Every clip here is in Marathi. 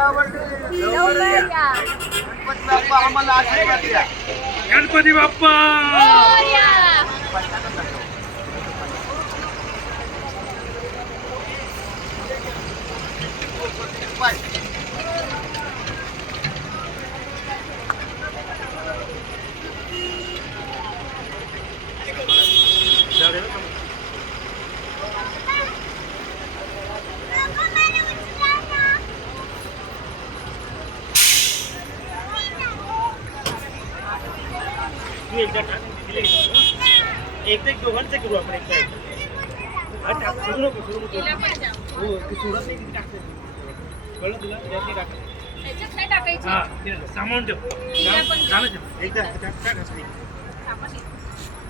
लवकर या. आम्हाला आशीर्वाद द्या. गणपती बाप्पा मोरया. एक एक दोघांचं करू आपण एकदा सोडू नको सोडू नको हो तू सोडत नाही किती टाकते कळलं तुला त्यात नाही टाकत त्याच्यात नाही टाकायची. हा ते सामावून ठेव तिला पण झालं ठेव एकदा टाक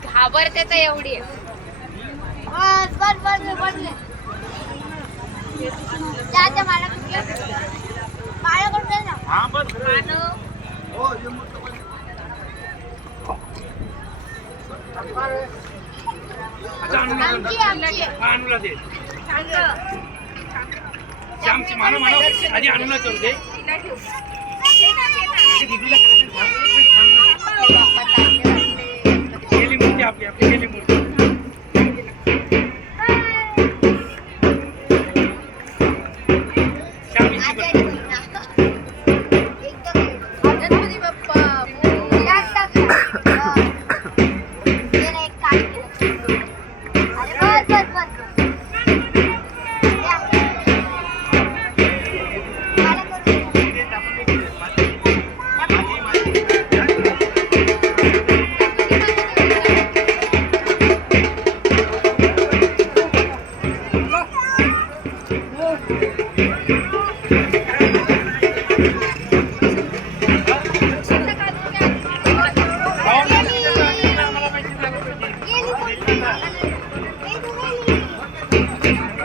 घाबरते तर एवढी आहे. बस बस बस बसले. त्या मला कुठलं माझ्याकडे ना हा बस मानव हो हे मोठं पण. अच्छा अनुला आमची आमची हा अनुला दे सांग. श्यामची मानव मानव आधी अनुला करू दे तिला ठेव. दीदीला करायचं गेली मूर्ती आपली आपली गेली मूर्ती श्यामीची करतो गणपती बाप्पा मोरया. मला माहिती